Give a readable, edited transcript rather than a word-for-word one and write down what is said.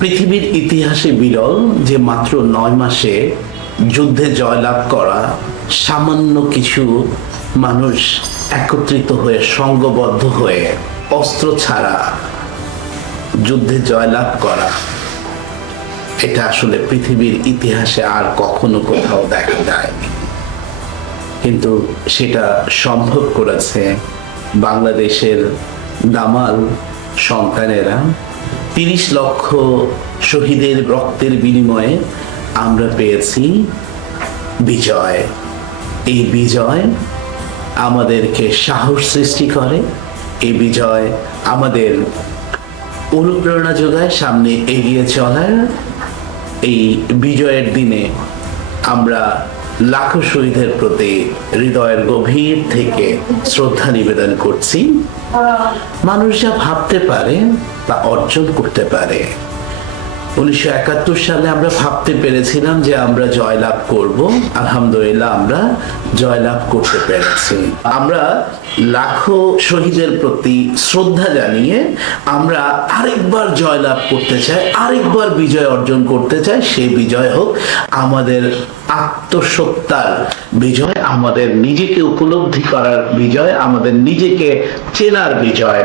পৃথিবীর ইতিহাসে বিরল যে মাত্র ৯ মাসে যুদ্ধে জয়লাভ করা সামান্য কিছু মানুষ একত্রিত হয়ে সংঘবদ্ধ হয়ে অস্ত্র ছাড়া যুদ্ধে জয়লাভ করা, এটা আসলে পৃথিবীর ইতিহাসে আর কখনো কোথাও দেখা যায়নি। কিন্তু সেটা সম্ভব করেছে বাংলাদেশের দামাল সন্তানেরা। ৩০ লক্ষ শহীদের রক্তের বিনিময়ে আমরা পেয়েছি বিজয়। এই বিজয় আমাদেরকে সাহস সৃষ্টি করে, এই বিজয় আমাদের অনুপ্রেরণা যোগায় সামনে এগিয়ে চলার। এই বিজয়ের দিনে আমরা লাখো শহীদের প্রতি হৃদয়ের গভীর থেকে শ্রদ্ধা নিবেদন করছি। মানুষ যা ভাবতে পারে তা অর্জন করতে পারে। 1971 সালে আমরা ভাবতে পেরেছিলাম যে আমরা জয়লাভ করব, আলহামদুলিল্লাহ আমরা জয়লাভ করতে পেরেছি। আমরা লাখো শহীদের প্রতি শ্রদ্ধা জানিয়ে আমরা আরেকবার জয়লাভ করতে চাই, আরেকবার বিজয় অর্জন করতে চাই। সেই বিজয় হোক আমাদের আত্মসত্তার বিজয়, আমাদের নিজেকে উপলব্ধি করার বিজয়, আমাদের নিজেকে চেনার বিজয়।